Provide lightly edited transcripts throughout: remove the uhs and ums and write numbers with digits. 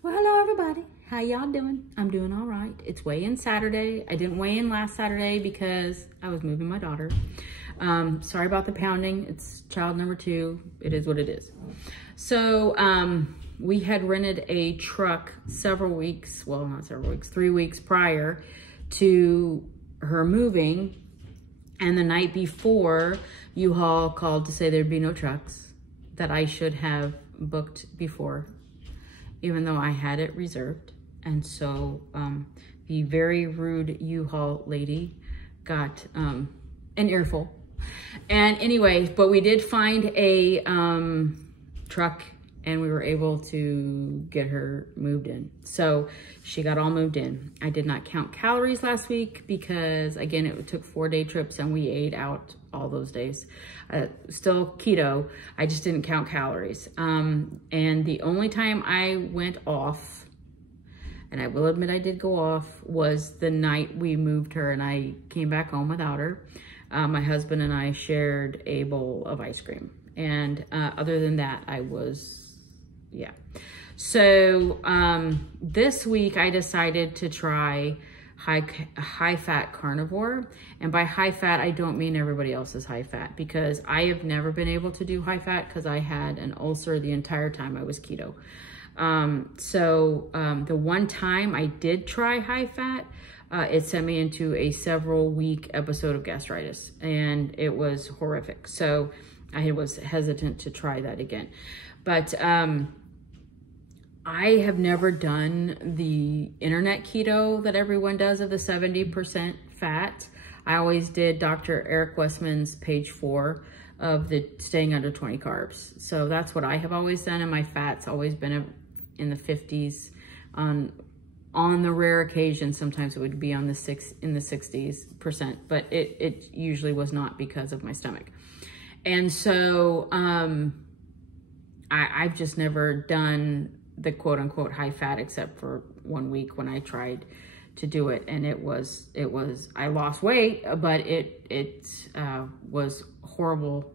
Well, hello everybody. How y'all doing? I'm doing all right. It's weigh-in Saturday. I didn't weigh in last Saturday because I was moving my daughter. Sorry about the pounding. It's child number 2. It is what it is. So we had rented a truck several weeks, well, not several weeks, 3 weeks prior to her moving. And the night before, U-Haul called to say there'd be no trucks, that I should have booked before, even though I had it reserved. And so the very rude U-Haul lady got an earful. And anyway, but we did find a truck and we were able to get her moved in. So she got all moved in. I did not count calories last week because, again, it took 4-day trips and we ate out all those days. Still keto, I just didn't count calories. And the only time I went off, and I will admit I did go off, was the night we moved her and I came back home without her. My husband and I shared a bowl of ice cream. And other than that, I was, yeah. So this week I decided to try high fat carnivore. And by high fat, I don't mean everybody else's high fat, because I have never been able to do high fat because I had an ulcer the entire time I was keto. The one time I did try high fat, it sent me into a several week episode of gastritis and it was horrific. So I was hesitant to try that again. But I have never done the internet keto that everyone does of the 70% fat. I always did Dr. Eric Westman's page 4 of the staying under 20 carbs. So that's what I have always done. And my fat's always been in the 50s. On the rare occasion, sometimes it would be in the 60s%, but it usually was not because of my stomach. And so I've just never done the quote unquote high fat except for 1 week when I tried to do it. And I lost weight, but it was horrible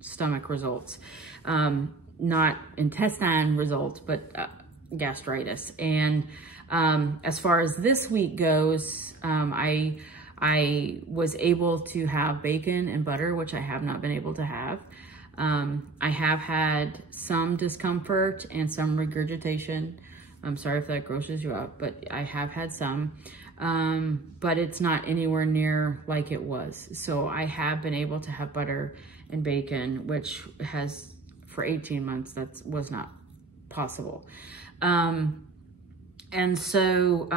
stomach results. Not intestine results, but gastritis. And as far as this week goes, I was able to have bacon and butter, which I have not been able to have. I have had some discomfort and some regurgitation. I'm sorry if that grosses you out, but I have had some, but it's not anywhere near like it was. So I have been able to have butter and bacon, which has, for 18 months, that was not possible. And so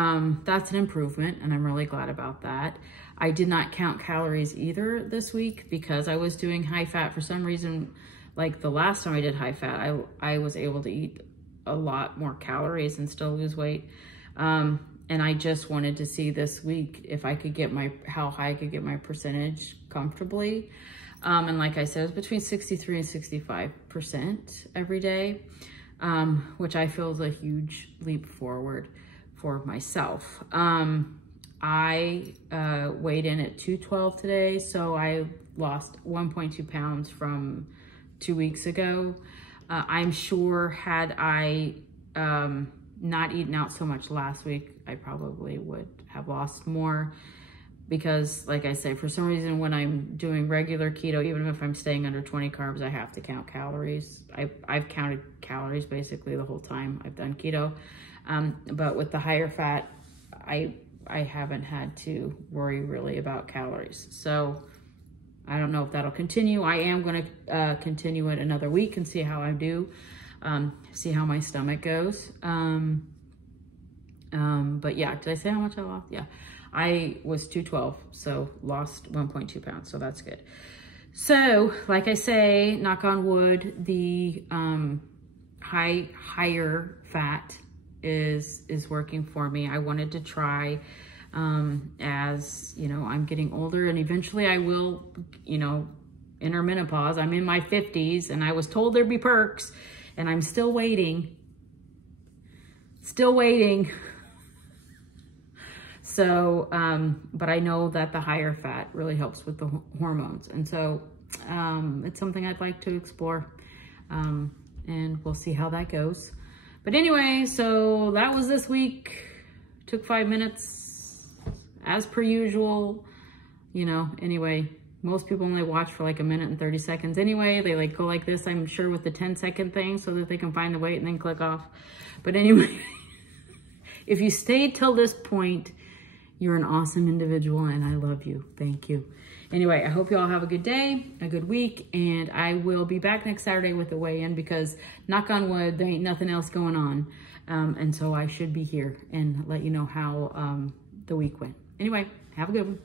that's an improvement, and I'm really glad about that. I did not count calories either this week because I was doing high fat. For some reason, like the last time I did high fat, I was able to eat a lot more calories and still lose weight. And I just wanted to see this week if I could get how high I could get my percentage comfortably. And like I said, it was between 63 and 65% every day. Which I feel is a huge leap forward for myself. I weighed in at 212 today, so I lost 1.2 pounds from 2 weeks ago. I'm sure had I not eaten out so much last week, I probably would have lost more. Because like I say, for some reason, when I'm doing regular keto, even if I'm staying under 20 carbs, I have to count calories. I've counted calories basically the whole time I've done keto. But with the higher fat, I haven't had to worry really about calories. So I don't know if that'll continue. I am going to continue it another week and see how I do, see how my stomach goes. But yeah, did I say how much I lost? Yeah. I was 212, so lost 1.2 pounds, so that's good. So, like I say, knock on wood, the higher fat is working for me. I wanted to try, as you know, I'm getting older, and eventually I will, enter menopause. I'm in my 50s, and I was told there'd be perks, and I'm still waiting. Still waiting. So, but I know that the higher fat really helps with the hormones. And so it's something I'd like to explore. And we'll see how that goes. But anyway, so that was this week. Took 5 minutes as per usual. You know, anyway, most people only watch for like 1 minute and 30 seconds anyway. They like go like this, I'm sure, with the 10-second thing so that they can find the weight and then click off. But anyway, if you stayed till this point, you're an awesome individual and I love you. Thank you. Anyway, I hope you all have a good day, a good week, and I will be back next Saturday with the weigh-in because, knock on wood, there ain't nothing else going on. And so I should be here and let you know how the week went. Anyway, have a good one.